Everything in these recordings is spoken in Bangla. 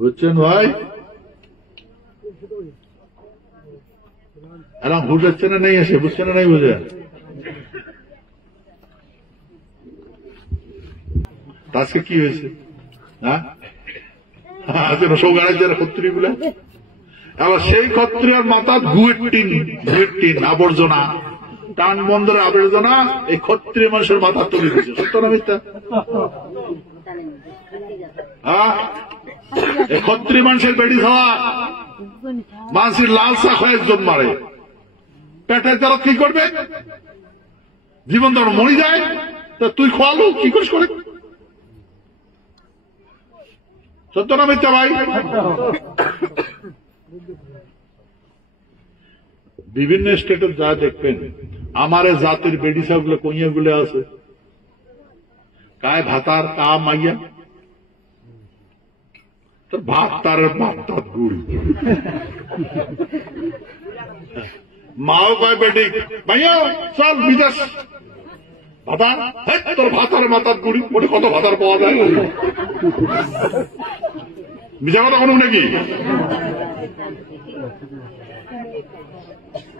বুঝছেন ভাই? এরকম বুঝাচ্ছে না নেই আসে, বুঝছে না নাই বুঝে আজকে কি হয়েছে? হ্যাঁ, সব গাড়াইছে ক্ষত্রিয় গুলা। আবার সেই ক্ষত্রিয়ার মাথা গুয়ের টিন আবর্জনা, টান বন্দরের আবর্জনা এই ক্ষত্রিয় মানুষের মাথা তুলে দিচ্ছে। সত্য না মিথ্যা? হ্যাঁ, এই ক্ষত্রিয় মানুষের বেড়ি খাওয়া মানুষের লাল চা খায় জম মারে, পেটের তারা কি করবে? জীবন ধর মরি যায়, তা তুই খোয়ালো কি করিস করে? সত্য না মিথ্যা ভাই? বিভিন্ন স্টেটে যা দেখবেন আমার জাতির বেডি সাহগুলো কইয়া গুলো আছে, কায় ভাতার কা মাইয়া, তোর ভাত তার গুড়ি, মাও কয় বেটি মাইয়া চল বিদেশ ভাতার, তোর ভাতার মাথার গুড়ি। ওটা কত ভাতার পাওয়া যায়? বিজা কথা কোনো নাকি?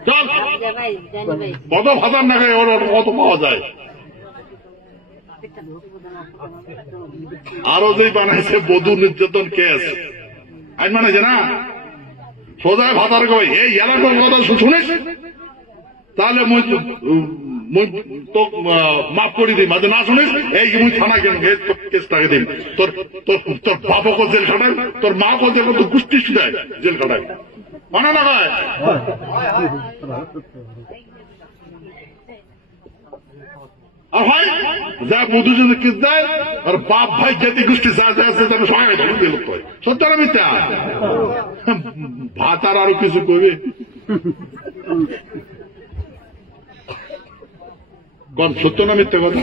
চল কত ভাতার না খায়, ওর কত পাওয়া যায়? আরো যে বানাইছে বধূ নির্যাতন কেস, আইন বানাইছে না, সোজায় ভাতার কয় এই এলাকার কথা শুনিস তাহলে মাফ করে দিই, মাঝে না শুনিস এই মুই থানা কেন কেসটাকে দিন, তোর তোর বাপকে জেল খাটায়, তোর মা কে জেল, তোর গোষ্ঠী শুধায় জেল খাটায়, মানে না ভাই? আর ভাই যা বধূ যদি কেস দেয় আর বাপ ভাই জাতি গোষ্ঠী যা যা আছে যেন সহায় দিল। সত্য না মিথ্যা? ভাত আর আরো কিছু করবে কোন? সত্য না মিথ্যা কথা?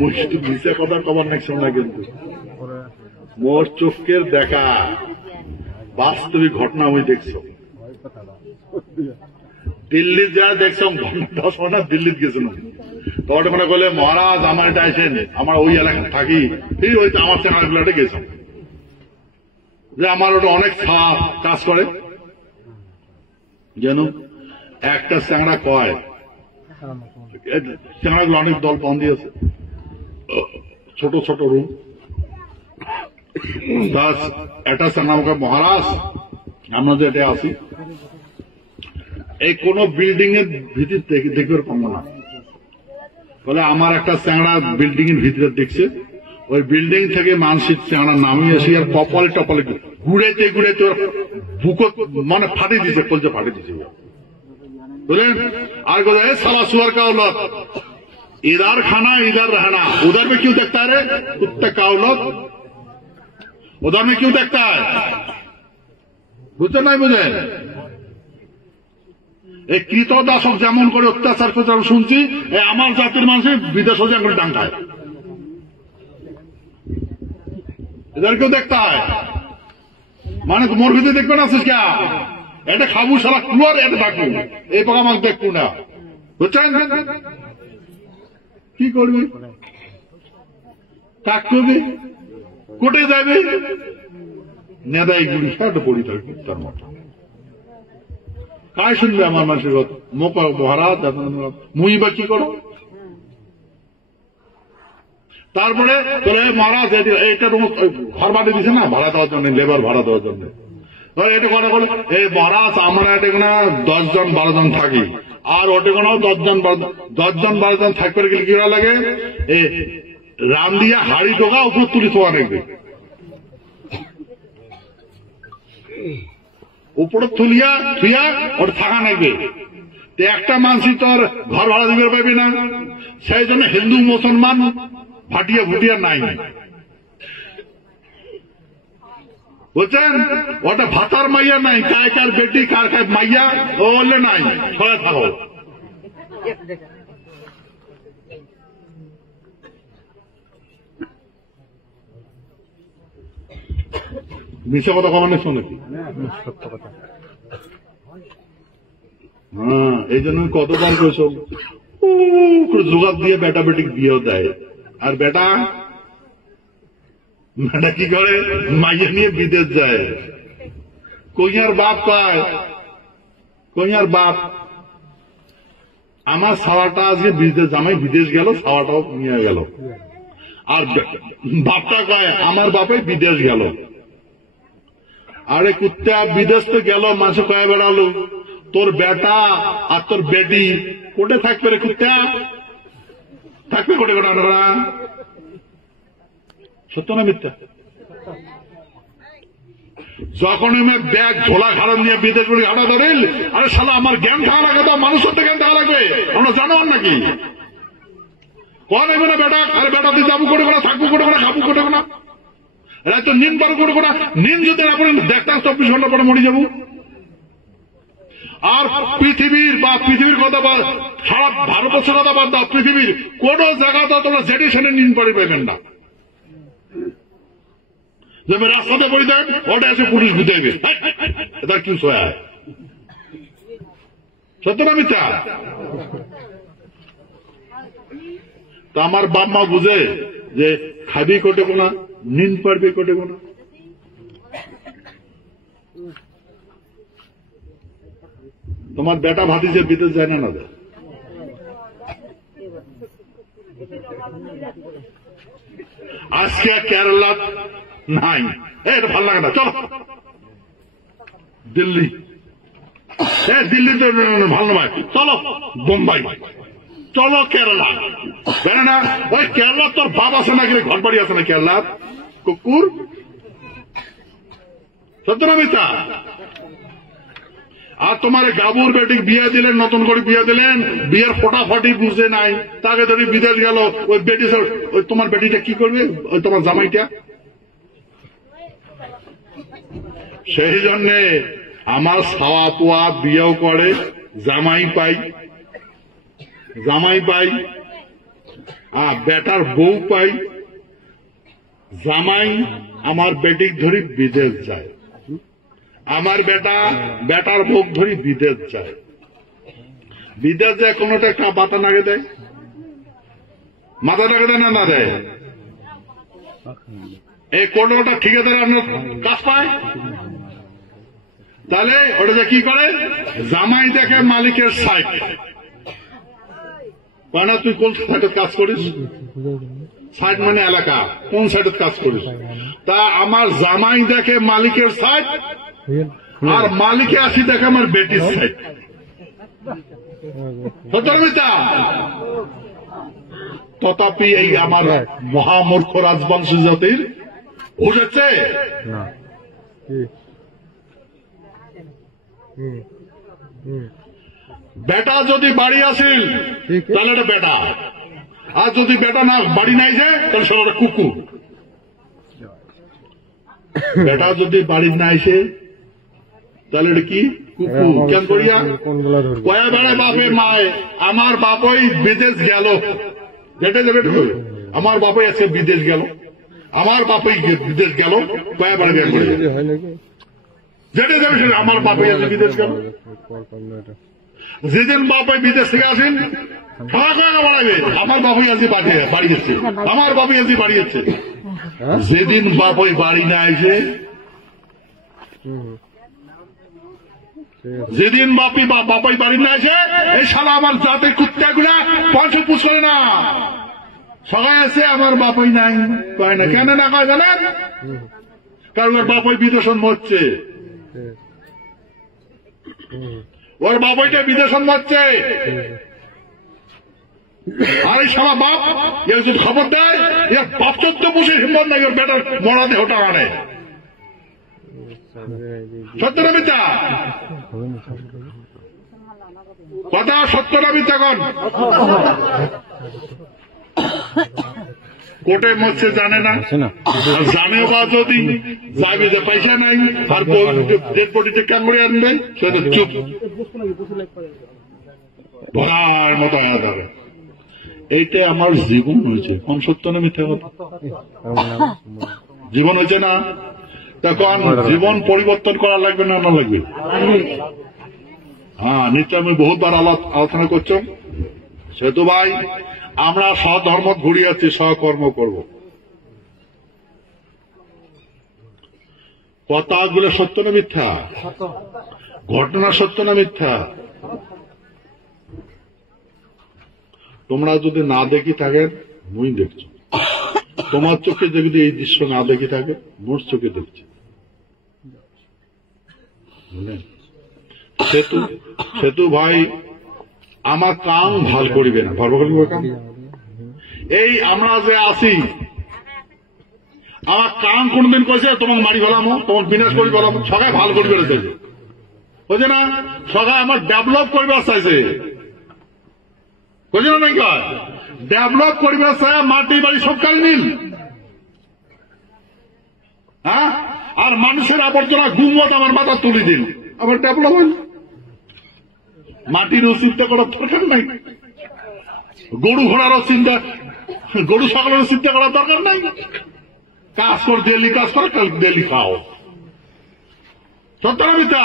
মিথ্যা কথা কবার নাকছেন না, কিন্তু মোর চোখের দেখা বাস্তবিক ঘটনা আমি দেখছো। দিল্লি যা দেখছো 10 ঘন্টা দিল্লিতে গেছিল, তখন মনে করলে মহারাজ আমার এটা আসেন, আমার ওই এলাকায় থাকি, ঠিক হয়তো আমার চ্যানেলগুলাটে গেছে যে আমার ওটা অনেক কাজ করে। যেন একটা চ্যাংড়া কয়, চ্যাংড়াগুলো অনেক দল বন্দি আছে, ছোট ছোট রুম, একটা চ্যাংড়া আমাকে মহারাজ আমরা যে এটা আছি এই কোন বিল্ডিং এর ভিতর দেখবে পাবো না, বলে আমার একটা চ্যাংড়া বিল্ডিং এর ভিতরে দেখছে, ওই বিল্ডিং থেকে মানসিক চ্যাংড়া নামিয়ে আসি আর কপালে টপালে ঘুরেতে ঘুরেতে ওর বুক মানে ফাটে দিছে, কলজে ফাটে দিছে বুঝলেন। আর बोले साला सुअर का औलाद इधर खाना इधर रहना, उधर में क्यों देखता है कुत्ते का औलाद, उधर में क्यों देखता है? বুঝতে নাই বুঝে? এই কৃতদাসক যেমন করে অত্যাচার করতে শুনছি, আমার জাতির মানুষের বিদেশও যেমন ডাঙ্গায়, इधर क्यों देखता है? মানে মোর ভিতরে দেখবে না আছিস কে? এটা খাবু সারা কুয়ার এটা থাকবো, এই পোকা আমাকে দেখবো না, বুঝছেন? কি করবি? কাক করবি, কোটে যাবে, নেদাই গুড়ি একটা পড়ি থাকবে তার মতো। কায় শুনবে আমার মানুষের কথা? মহারাজ মুই বা কি করো? তারপরে মহারাজ এইটা ঘর ভাড়া দিছে না, ভাড়া দেওয়ার জন্য, লেবার ভাড়া দেওয়ার জন্য। এটা কথা বলো, এই মহারাজ আমরা এটা 10 জন 12 জন থাকি, আর ওটা 10 জন 12 জন থাকবে গেলে কি লাগে, এই রান দিয়া হাড়ি ঢোকা উপর তুলি থোয়া রাখবে, উপরে তুলিয়া থুইয়া ওটা থাকা নাকবে। একটা মানুষই তো আর ঘর ভাড়া দিতে পারবি না, সেই জন্য হিন্দু মুসলমান ভাটিয়া ভুটিয়া নাই, বুঝছেন? ওটা ভাতার মাইয়া নাই, কায় কার বেটি কার কার মাইয়া ও বললে নাই, ছড়া থাকো। মিশা কথা কমানো শোনে কি? সত্য কথা। হ্যাঁ, এই জন্য কতবার কইস জোগাড় দিয়ে বেটা বেটিক বিয়েও দেয়। আর বেটা কি করে, মাইয়া নিয়ে বিদেশ যায়। কইয়ার বাপ কয়, কইয়ার বাপ আমার ছাওয়াটা আজকে বিদেশ, জামাই বিদেশ গেল, ছাওয়াটাও নিয়ে গেল। আর বাপটা কয় আমার বাপে বিদেশ গেল। আরে কুত্তা বিদেশ তো গেল, মাসে কয়ে বেড়ালো, তোর বেটা আর তোর বেটি কোটে থাকবে রে কুত্তা, থাকবে কোটে কোটা? সত্য না মিথ্যা? যখন আমি ব্যাগ ঝোলা খারাপ নিয়ে বিদেশ বলি হাঁটা ধরেন, আরে শালা আমার জ্ঞান থাকা লাগে তো, মানুষের তো জ্ঞান থাকা লাগবে। আমরা জানোয়ার নাকি? কন এবে না বেটা, আরে বেটা তুই যাবো করে না, থাকবো করে না, খাবো করে না, তো নিন পার করে না, নিন যদি আপনি দেখতেন 24 ঘন্টা পরে মরে যাবো। আর পৃথিবীর কথা বা সারা ভারতবর্ষের কথা বাদ দাও, পৃথিবীর কোন জায়গাতে তোমরা যেটি সেটা নিন পারি পাইবেন না। যেমন রাস্তাতে পড়ে দেন, ওটা এসে পুলিশ বুঝে দেবে, এটা কি সোয়া? সত্য না মিথ্যা? তা আমার বাপ মা বুঝে যে খাবি কোটে কোনা, নিন পারবে কোটে কোনা। তোমার বেটা ভাতিজে বিদেশ যায় না, যায়? আজকে কেরালা নাই, এটা ভালো লাগে না, চলো দিল্লি, দিল্লিতে ভালো নয়, চলো বোম্বাই, চলো কেরালা। জানে না ওই কেরালা তোর বাপ আছে নাকি, ঘর বাড়ি আছে না কেরালার কুকুর? সত্য না মিথ্যা? আর তোমার গাবুর বেটি বিয়ে দিলেন, নতুন করে বিয়ে দিলেন, বিয়ের ফটাফটি বুঝে নাই, তাকে ধরে বিদেশ গেল, ওই বেটি, ওই তোমার বেটিটা কি করবে, ওই তোমার জামাইটা? সেই জন্যে আমার ছাওয়া পোয়া বিয়েও করে, জামাই পাই, আর বেটার বউ পাই। জামাই আমার বেটিক ধরি বিদেশ যায়, আমার বেটার বউ ধরি বিদেশ যায়। বিদেশ যায় কোনোটা একটা বাতা নাগে দেয়, মাথা নাগে দেয় না দেয়? এই কোনোটা ঠিকাদার আপনার কাজ পায়, তাহলে ওটা যে কি করে, জামাই দেখে মালিকের সাইট, না তুই কোন সাইডে কাজ করিস, সাইড মানে এলাকা, কোন সাইডে কাজ করিস? তা আমার জামাই দেখে মালিকের সাইড, আর মালিকে আসি দেখে আমার বেটির সাইড। তথাপি এই আমার মহামূর্খ রাজবংশী জাতির বুঝেছে, বেটা যদি বাড়ি আসিল তাহলে এটা বেটা, আর যদি বেটা না বাড়ি নাই যায় তাহলে সেটা কুকুর। বেটা যদি বাড়ি না আসে তাহলে এটা কি কুকুর। কেন করিয়া কয়া বেড়া বাপে মায়, আমার বাপই বিদেশ গেল, যেটা যাবে আমার বাপই আছে বিদেশ গেল, আমার বাপই বিদেশ গেল, কয়া বেড়া জ্ঞান করে যেটা যাবে সেটা আমার বাপই আছে বিদেশ গেল। যেদিন বাপই বিদেশ থেকে আসেন বাড়াবে, আমার বাপই আজকে বাড়িয়েছে, আমার বাপই আজকে বাড়িয়েছে। যেদিন বাপই বাড়ি না আসে, যেদিন বাপাই বাড়ি না আসে, এই শালা আমার জাতে কুত্তাগুলা পঞ্চ পুষ করে না, সবাই আছে আমার বাপই নাই কয় না। কেন না কয় জানেন? কারণ ওর বাপই বিদেশন মরছে, ওর বাপইটা বিদেশন মরছে। আর এই শালা বাপ এর যদি খবর দেয়, এর বাপ 14 পুষে হিম্মত নাই ওর বেটার মরা দেহটা আনে। সত্য না মিথ্যা কথা? সত্য না মিথ্যা কন? কোর্টে মরছে জানে না, জানেও বা যদি যাবে যে পয়সা নাই, আর ডেড বডিতে কেন করে আনবে, সেটা চুপ ভরার মতো আনা যাবে। এইটা আমার জীবন হয়েছে, কোন সত্য না মিথ্যা কথা? জীবন হয়েছে না, তখন জীবন পরিবর্তন করা লাগবে না, না লাগবে? হ্যাঁ, নিশ্চয় আমি বহুতবার আলোচনা করছি। সেতু ভাই আমরা স্বধর্ম ঘুরিয়েছি, স্বকর্ম করব। কথাগুলো সত্য না মিথ্যা? ঘটনা সত্য না মিথ্যা? তোমরা যদি না দেখি থাকেন, মুই দেখছি। তোমার চোখে যদি এই দৃশ্য না দেখি থাকে, মোর চোখে দেখছি। সেতু সেতু ভাই আমার কাম ভাল করিবে না, ভালো করিবে কাম। এই আমরা যে আছি, আমার কাম কোনদিন কইছে তোমাকে মারি ফেলামো, তোমাকে বিনাশ করি ফেলামো? সবাই ভাল করিবে চাইছে, বুঝে না? সবাই আমার ডেভেলপ করিবার চাইছে, বুঝে না? নাই কয় ডেভেলপ করিবার চাই, মাটি বাড়ি সব কাল নিল। হ্যাঁ, আর মানুষের আবর্জনা গুমত আমার মাথা তুলি দিন, আবার ডেভেলপ হইল। মাটিরও চিন্তা করার দরকার নাই, গরু ঘোড়ারও চিন্তা, গরু ছাগলেরও চিন্তা করার দরকার নাই। কাজ কর, ডেলি কাজ করে, কাল ডেলি খাও। সত্য না মিথ্যা?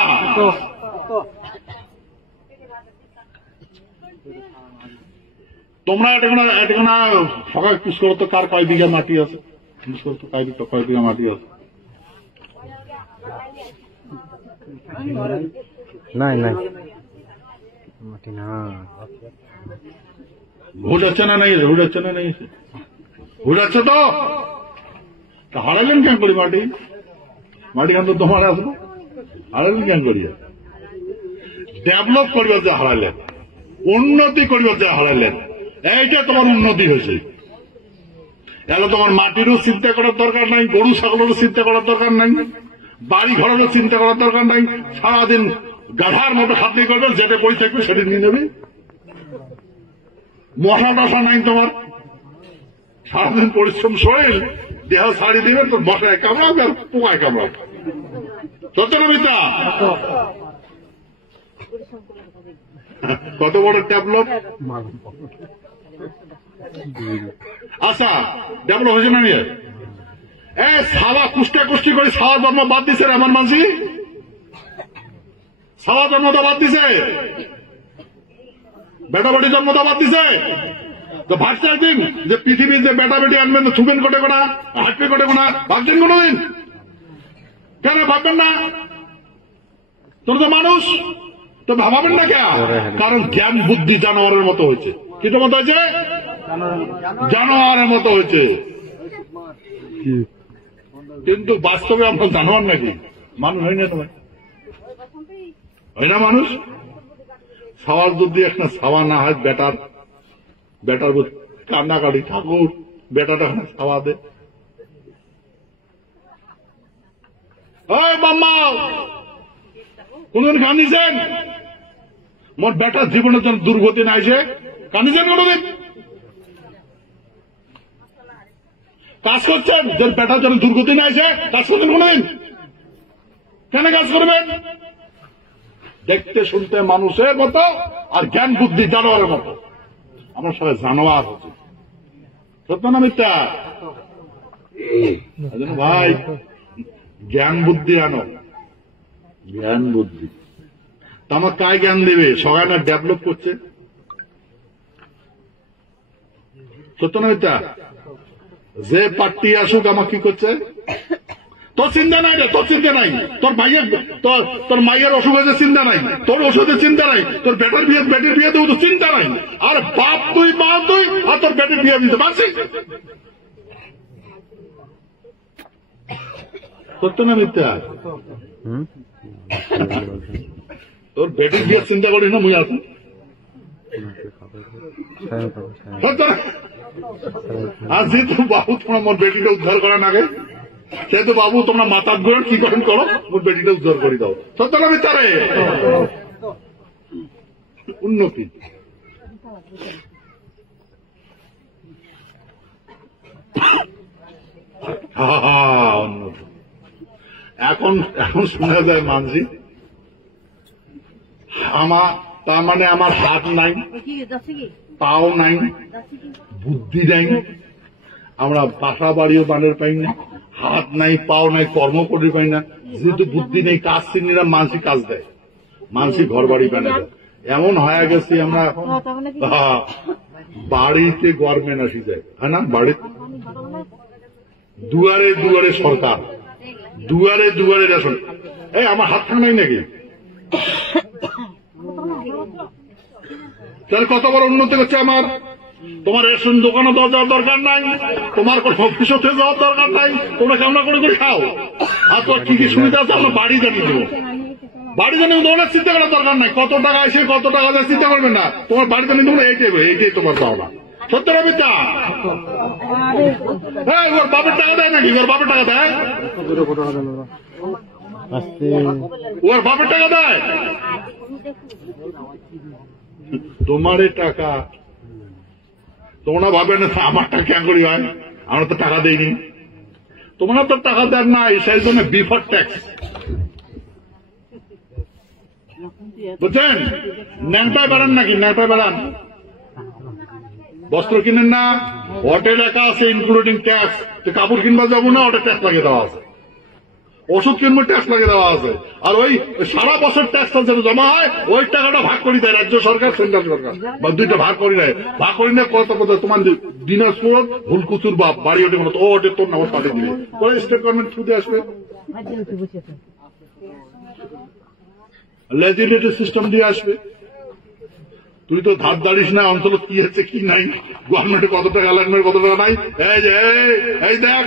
তোমরা এটা সকাল পুষ করো তো, কার কয় বিঘা মাটি আছে? পুষ করো তো কয় বিঘা মাটি আছে? নাই নাই মাটি না। ভোট আছে না নাই? ভোট আছে না নাই? ভোট আছে তো হারাইলেন কেন করি মাটি? মাটি কেন তো তোমার আসবো, হারাইলেন কেন করিয়া? ডেভেলপ করিবার যে হারাইলেন, উন্নতি করিবার যে হারাইলেন, এইটা তোমার উন্নতি হয়েছে। এলে তোমার মাটিরও চিন্তা করার দরকার নাই, গরু ছাগলেরও চিন্তা করার দরকার নাই, বাড়ি ঘরেরও চিন্তা করার দরকার নাই। সারাদিন গাধার মতো খাটনি করবে, যেটা বই থাকবে সেটা নিয়ে নেবে। মশা টশা নাই তোমার, সারাদিন পরিশ্রম শরীর, দেহ ছাড়ি দিবে তো মশায় কামড়াবে আর পোকায় কামড়াবে। সত্য না মিথ্যা? কত বড় ডেভেলপ! আচ্ছা, ডেভেলপ হয়েছে না নিয়ে? সালা কুষ্টা কুষ্টি করে সাওয়া জন্ম বাদ দিছে রে আমার মানসি, সাওয়া জন্মটা বাদ দিছে, বেটা বেটি জন্মটা বাদ দিছে। তো ভাবছে একদিন যে পৃথিবীর যে বেটা বেটি আনবেন, ছুবেন কোটে কোনা, হাঁটবে কোটে কোনা, ভাবছেন কোনোদিন? কেন ভাববেন না? তোর তো মানুষ, তো ভাবাবেন না কেন? কারণ জ্ঞান বুদ্ধি জানোয়ারের মতো হয়েছে। কিসের মতো হয়েছে? জানোয়ারের মতো হয়েছে। কিন্তু বাস্তবে আমরা জানোয়ার নাকি? মানুষ হয় না? তোমার হয় না মানুষ? ছাওয়ার যদি একটা ছাওয়া না হয়, বেটার কান্নাকাটি, ঠাকুর বেটাটা ছাওয়া দে। ওই মাম্মা, কোনদিন কান্দিছেন? মোর বেটার জীবনের জন্য দুর্গতি না এসে কান্দিছেন কোনদিন? কাজ করছেন যে বেটার জন্য দুর্গতি না এসে কাজ করছেন কোনদিন? কেন কাজ করবেন? দেখতে শুনতে মানুষের মতো, আর জ্ঞান বুদ্ধি জানোয়ারের মতো। আমরা সবাই জানোয়ার হচ্ছে। সত্য না মিথ্যা? ভাই জ্ঞান বুদ্ধি আনো, জ্ঞান বুদ্ধি। তা আমার কায় জ্ঞান দেবে? সবাই না ডেভেলপ করছে। সত্য না মিথ্যা? যে পার্টি আসুক আমার কি করছে? তোর চিন্তা নাই রে, তোর চিন্তা নাই। তোর ভাইয়ের তোর মাইয়ের অসুখ হয়েছে, চিন্তা নাই। তোর ওষুধের চিন্তা নাই। তোর বেটার বিয়ে দেবো তো চিন্তা নাই। আর বাপ তুই, মা তুই, আর তোর বেটির বিয়ে দিতে পারছিস? সত্য না মিথ্যা? তোর বেটির বিয়ের চিন্তা করিস না, মুই আছি। আর যেহেতু বাবু তোমরা মোর বেটিটা উদ্ধার করার আগে, সেহেতু বাবু তোমরা মাথার ঘুরে কি করেন করো, মোর বেটিটা উদ্ধার করে দাও। সত্য না মিথ্যা রে? উন্নতি। উন্নতি। এখন শোনা যায় মানছি আমার, তার মানে আমার হাত নাই, পাও নাই, বুদ্ধি নাই, আমরা বাসা বাড়িও বানের পাই না, হাত নাই, পাও নাই, কর্ম করতে পাই না। যেহেতু বুদ্ধি নেই, কাজ চিনি না, মানসি কাজ দেয়, মানসি ঘর বাড়ি বানিয়ে দেয়। এমন হয়ে গেছি আমরা বাড়িতে গভর্নমেন্ট আসি যায়, হ্যাঁ না? বাড়িতে দুয়ারে দুয়ারে সরকার, দুয়ারে দুয়ারে রেশন। এই আমার হাত নাই নাকি? তাহলে কত বড় উন্নতি করছে আমার। তোমার রেশন দোকানে যাওয়ার দরকার নাই, তোমার কোন অফিসে যাওয়ার দরকার নাই, তোমরা কেমন করে খাও। আর তোর কি কি সুবিধা আছে আমরা বাড়ি জানিয়ে দেবো, বাড়ি জানিয়ে দেবো, চিন্তা করার দরকার নাই। কত টাকা আসে কত টাকা যায় চিন্তা করবে না, তোমার বাড়ি জানিয়ে দেবো, এইটাই তোমার পাওনা। সত্য না মিথ্যা? হ্যাঁ, ওর বাপের টাকা দেয় নাকি? ওর বাপের টাকা দেয়? ওর বাপের টাকা দেয়? তোমার টাকা তোমরা ভাবেন আমার টাকা কেন করি হয়, আমরা তো টাকা দিইনি। তোমরা তো টাকা দেন নাই, সেই জন্য বিফোর ট্যাক্স, বুঝছেন? ন্যাংটায় বেড়ান নাকি? ন্যাংটায় বেড়ান, বস্ত্র কিনেন না, হোটেল একা আছে ইনক্লুডিং ট্যাক্স। কাপড় কিনবা যাবো না, ওটা ট্যাক্স লাগিয়ে দেওয়া আছে। ওষুধ কিনবো, ট্যাক্স লাগিয়ে দেওয়া আছে। আর ওই সারা বছর ট্যাক্সটা যেন জমা হয়, ওই টাকাটা ভাগ করে দেয় রাজ্য সরকার, সেন্ট্রাল সরকার, বা দুইটা ভাগ করে দেয়। ভাগ করে নেয় কত কত, তোমার দিনাজপুর ভুলকুচুর বাপ বাড়ি ওঠে মতো, ও ওটে তোর নাম পাঠিয়ে দিবে, পরে স্টেট গভর্নমেন্ট থ্রুতে আসবে, লেজিসলেটিভ সিস্টেম দিয়ে আসবে। তুই তো ধার দাঁড়িস না, অঞ্চল কি হচ্ছে কি নাই, গভর্নমেন্টে কত টাকা লাগবে কত টাকা নাই। এই যে এই দেখ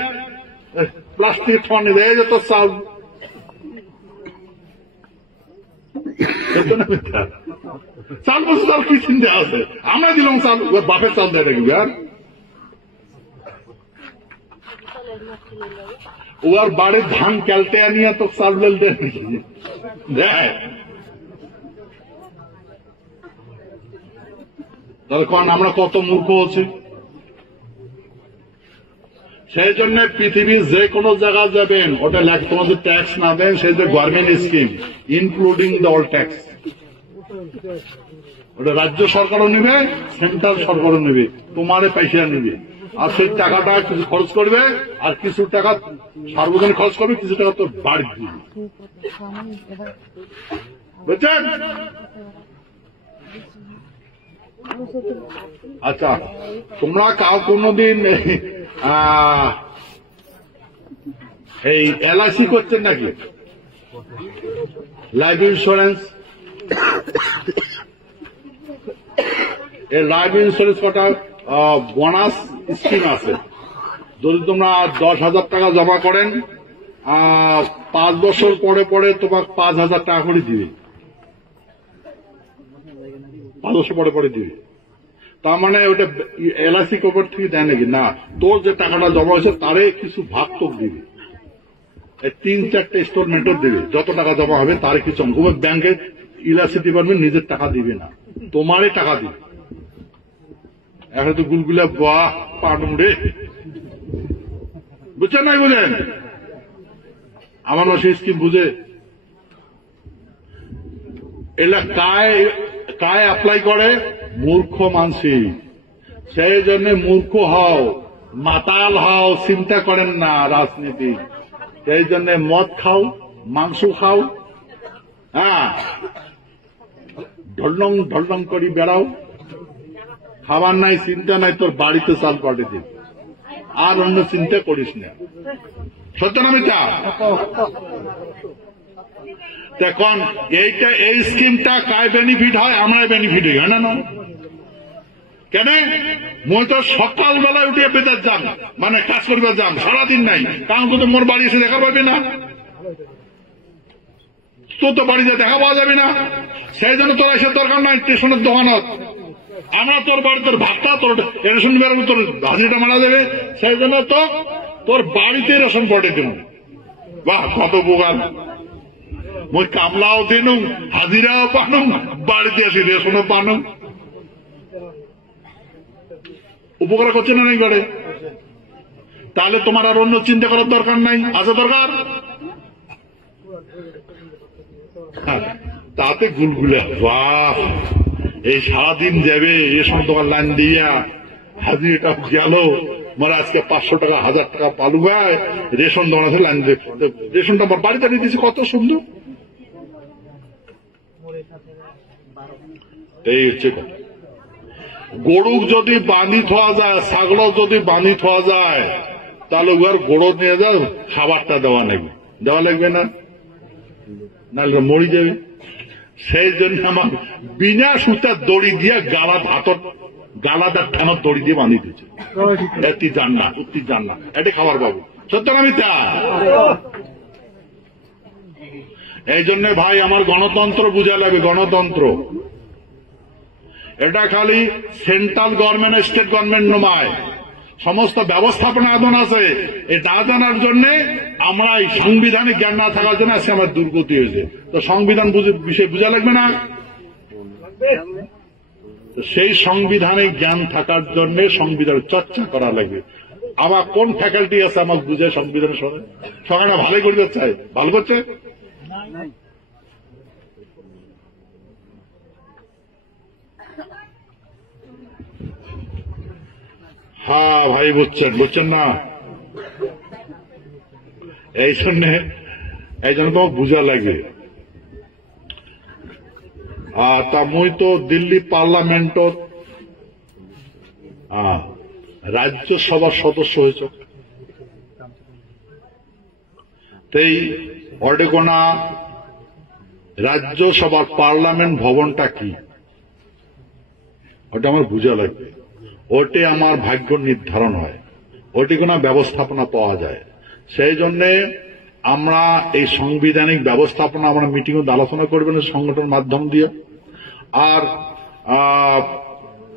প্লাস্টিক ঠনে দেয় যে তোর চাল, চাল বলছে চাল কি চিন্তা আছে, আমরা দিলাম চাল, বাপের চাল দেয় নাকি? আর ওর বাড়ির ধান ক্যালটে আনিয়া তো চাল বেল দেয় নাকি? দেয়। তাহলে কারণ আমরা কত মূর্খ হচ্ছি। সেই জন্য পৃথিবীর যে কোনো জায়গায় যাবেন, ওটা তোমাদের ট্যাক্স না দেন, সেই যে government scheme including the all tax, ওটা রাজ্য সরকারও নেবে, সেন্ট্রাল সরকারও নেবে, তোমারে পয়সা নেবে। আর সেই টাকাটা কিছু খরচ করবে, আর কিছু টাকা সার্বজনীন খরচ করবে, কিছু টাকা তোর বাড়ি দিবে, বুঝছেন? আচ্ছা, তোমরা কাউ কোনদিন এই LIC করছেন নাকি? Life insurance. এই লাইফ ইন্স্যুরেন্স কটা বোনাস স্কিম আছে। যদি তোমরা 10,000 টাকা জমা করেন, 5 বছর পরে পরে তোমাকে 5,000 টাকা করে দিবে, 5 বছর পরে পরে দিবে। তার মানে ওটা LIC কোম্পানি থেকে দেয় নাকি? না, তোর যে টাকাটা জমা হয়েছে তারে কিছু ভাগ তোর দিবে, 3-4টে ইনস্টলমেন্টও দেবে। যত টাকা জমা হবে তার কিছু অঙ্ক, ব্যাংকের LIC ডিপার্টমেন্ট নিজের টাকা দিবে না, তোমারে টাকা দিবে। এখন তো গুলগুলা বাহ পানুম রে, বুঝছেন নাই? বুঝেন? আমার সেই স্কিম বুঝে এলা কায় অ্যাপ্লাই করে? মূর্খ মানসি। সেই জন্য মূর্খ হও, মাতাল হও, চিন্তা করেন না রাজনীতি। সেই জন্য মদ খাও, মাংস খাও, হ্যাঁ, ঢলং ঢলং করি বেড়াও, খাবার নাই, চিন্তা নাই, তোর বাড়িতে চাল পাঠিয়ে দিন, আর অন্য চিন্তা করিস না। সত্য না মিথ্যা? এখন এই স্কিমটা কায় বেনিফিট হয়? আমরা বেনিফিট হই, হয় না? কেন? মই তো সকালবেলায় উঠে বেতার যান, মানে কাজ করবার যান, সারাদিন নাই, কারণ তো মোর বাড়ি এসে দেখা পাবে না, তোর তো বাড়িতে দেখা পাওয়া যাবে না। সেই জন্য তোর এসে দরকার নাই স্টেশনের দোকানত, আমরা তোর বাড়ি তোর ভাতটা তোর রেশন বেরোবে, তোর হাজিটা মারা যাবে। সেই জন্য তো তোর বাড়িতে রেশন পটে দেব। বাহ, কত উপকার! মই কামলাও দিনু, হাজিরাও পানু, বাড়িতে আসি রেশনও পানু। উপকার করছে না? নাই করে। তাহলে তোমার আর অন্য চিন্তা করার দরকার নাই, আছে দরকার? তাতে গুলগুলা বাহ, এই সারাদিন যাবে রেশন দোকান লাইন দিয়া, হাজিরাটা গেল, মানে আজকে 500 টাকা 1000 টাকা পালু ভাই রেশন দোকান আছে, লাইন রেশনটা আমার বাড়িতে দিয়েছি, কত সুন্দর। এই হচ্ছে কথা। গরুক যদি বাঁধি থোয়া যায়, ছাগলক যদি বাঁধি থোয়া যায়, তাহলে উহার গোড়ো নিয়ে যাও, খাবারটা দেওয়া লাগবে না, নাহলে মরি যাবে। সেই জন্য আমার বিনা সুতার দড়ি দিয়ে গালাদার ঠানোর দড়ি দিয়ে বাঁধি দিয়েছে। তুই জান না, এটা খাবার পাবো। সত্য আমি তা এই জন্য ভাই আমার গণতন্ত্র বুঝা লাগবে। গণতন্ত্র এটা খালি সেন্ট্রাল গভর্নমেন্ট, স্টেট গভর্নমেন্ট নয়, সমস্ত ব্যবস্থাপনা আদন আছে। এটা জানার জন্য আমরা এই সাংবিধানিক জ্ঞান না থাকার জন্য আজকে আমার দুর্গতি হয়েছে। তো সংবিধান বিষয় বুঝা লাগবে না? তো সেই সাংবিধানিক জ্ঞান থাকার জন্য সংবিধান চর্চা করা লাগবে। আমার কোন ফ্যাকাল্টি আছে আমাকে বুঝে সংবিধানের সঙ্গে সবাই ভালো করতে চাই, ভালো করছে। হ্যাঁ ভাই, বুঝছেন না? এই জন্য তো বুঝা লাগে। তা মুই তো দিল্লি পার্লামেন্টত রাজ্যসভার সদস্য হয়েছ, তাই অডেগোনা রাজ্যসভার পার্লামেন্ট ভবনটা কি ওটা আমার বুঝা লাগবে। ওটে আমার ভাগ্য নির্ধারণ হয়, ওটি কোন ব্যবস্থাপনা পাওয়া যায়। সেই জন্য আমরা এই সাংবিধানিক ব্যবস্থাপনা আমরা মিটিং আলোচনা করবেন সংগঠন মাধ্যম দিয়ে। আর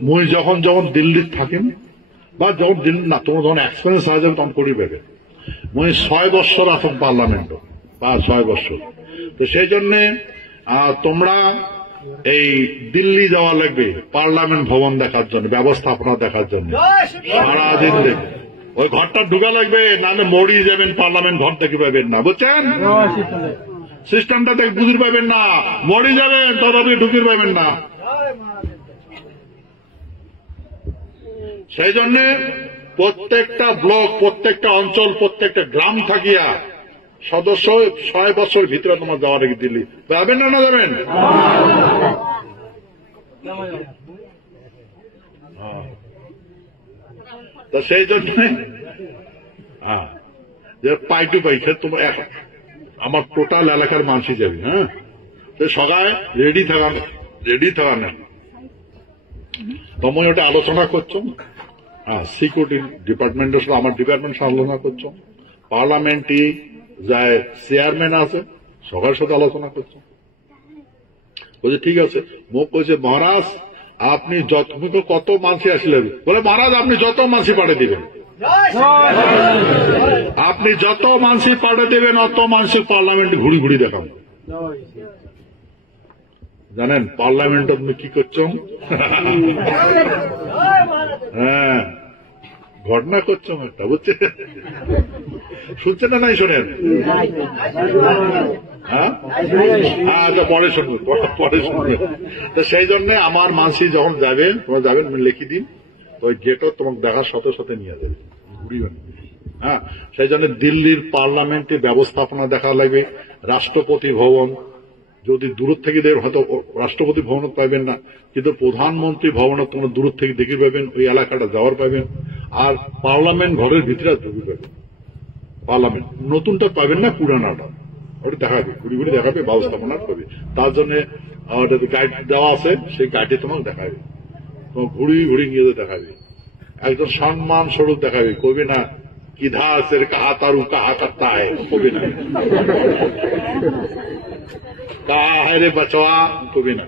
মুই যখন দিল্লির থাকেন বা যখন দিল্লি না, তোমার যখন এক্সপিরিয়েন্স হয়ে যাবে তখন করি পাবে। মুই 6 বছর আসুন পার্লামেন্ট বা 6 বছর। তো সেই জন্যে তোমরা এই দিল্লি যাওয়া লাগবে পার্লামেন্ট ভবন দেখার জন্য, ব্যবস্থাপনা দেখার জন্য। সারাদিন দেখবে ওই ঘরটা ঢুকা লাগবে, নাহলে মরি যাবেন, পার্লামেন্ট ঘর দেখে পাবেন না। বুঝছেন? সিস্টেমটা দেখে বুঝতে পাবেন না, মরি যাবেন, তথাপি ঢুকে পাবেন না। সেই জন্য প্রত্যেকটা ব্লক, প্রত্যেকটা অঞ্চল, প্রত্যেকটা গ্রাম থাকিয়া সদস্য 6 বছর ভিতরে তোমার যাওয়া নাকি দিল্লি যাবেন না যাবেন? তো সেই জন্য পাই টু পাই তোমার আমার টোটাল এলাকার মানুষই যাবে। হ্যাঁ, তো সবাই রেডি থাকা নেন। তুমি ওটা আলোচনা করছো, সিকিউরিটি ডিপার্টমেন্টের সাথে আমার ডিপার্টমেন্ট আলোচনা করছো, পার্লামেন্টে যায় চেয়ারম্যান আছে সবার সাথে আলোচনা করছো। বলছে ঠিক আছে। মুখ কইছে মহারাজ আপনি কত মানসি আসলেন? বলে মহারাজ আপনি যত মানসি পাঠিয়ে দিবেন, আপনি যত মানসি পাঠিয়ে দেবেন অত মানসি পার্লামেন্টে ঘুরি ঘুরি দেখাবো। জানেন পার্লামেন্ট আপনি কি করছেন? হ্যাঁ, ঘটনা করছেন একটা, বুঝছেন? শুনছেন না নাই শোনেন? হ্যাঁ, আচ্ছা পরে শুনবেন, পরে শুনবেন। তো সেই জন্য আমার মানসি যখন যাবেন, তোমরা যাবেন লিখি দিন, ওই গেটও তোমাকে দেখার সাথে সাথে নিয়ে যাবে, ঘুরিবেন। হ্যাঁ, সেই জন্য দিল্লির পার্লামেন্টে ব্যবস্থাপনা দেখা লাগবে। রাষ্ট্রপতি ভবন যদি দূর থেকে দেবেন, হয়তো রাষ্ট্রপতি ভবন পাবেন না, কিন্তু প্রধানমন্ত্রী ভবনে তোমরা দূর থেকে দেখে পাবেন, ওই এলাকাটা যাওয়ার পাবেন। আর পার্লামেন্ট ঘরের ভিতরে ঢুকে পাবেন, পার্লামেন্ট নতুনটা পাবেন না, পুরানাটা ওটা দেখাবে, ঘুরি ঘুরি দেখাবে, ব্যবস্থাপনা করবে। তার জন্য গাইড দেওয়া আছে, সেই গাইডে তোমাকে দেখাবে, তোমার ঘুরি ঘুরি নিয়ে দেখাবে, একদম সম্মান স্বরূপ দেখাবে। কবি না কিধার সে কাহা তারু কাহা করতা হয়, কবি না কাহা রে বচওয়া, কবি না।